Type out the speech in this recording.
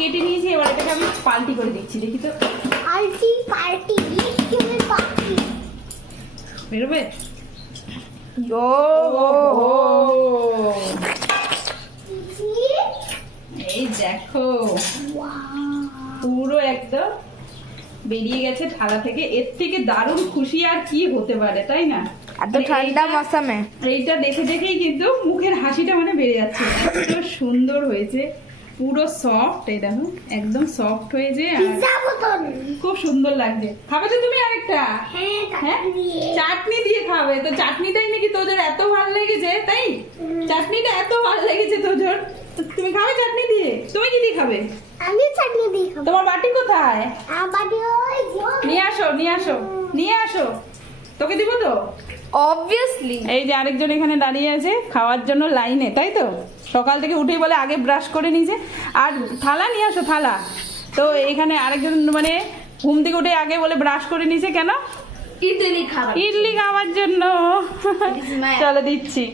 কেটে নিয়েছি, এবার এটাকে আমি পাল্টি করে দিচ্ছি, দেখি তো পাল্টি বেরোবে। এই দেখো পুরো একদম বেরিয়ে গেছে থালা থেকে। এর থেকে দারুণ খুশি আর কি হতে পারে, তাই না? এত ঠান্ডা মৌসুমে এইটা দেখে দেখেই কিন্তু মুখের হাসিটা মানে বেড়ে যাচ্ছে। এত সুন্দর হয়েছে, পুরো সফট, এই দেখো একদম সফট হয়েছে আর খুব সুন্দর লাগছে। খাবে তো তুমি আরেকটা? হ্যাঁ, চাটনি দিয়ে খাবে তো। চাটনিটাই নাকি তোদের এত ভালো লেগেছে, তাই? চাটনিটা এত ভালো লেগেছে তোদের, তুমি খাবে চাটনি দিয়ে? তুমি কি দিয়ে খাবে? আমি চাটনি দিয়ে খাবো। তোমার বাটি কোথায়? আমার বাড়ি ওই যে। নিয়ে আসো, নিয়ে আসো, নিয়ে আসো, তোকে দিব তো। অবভিয়াসলি। এই যে আরেকজন এখানে দাঁড়িয়ে আছে খাওয়ার জন্য লাইনে, তাই তো? সকাল থেকে উঠেই বলে আগে ব্রাশ করে নিয়েছে। আর থালা নিয়ে আসো, থালা। তো এখানে আরেকজন মানে ঘুম থেকে উঠে আগে বলে ব্রাশ করে নিয়েছে, কেন? ইডলি খাবার। ইডলি খাওয়ার জন্য। চলো দিচ্ছি।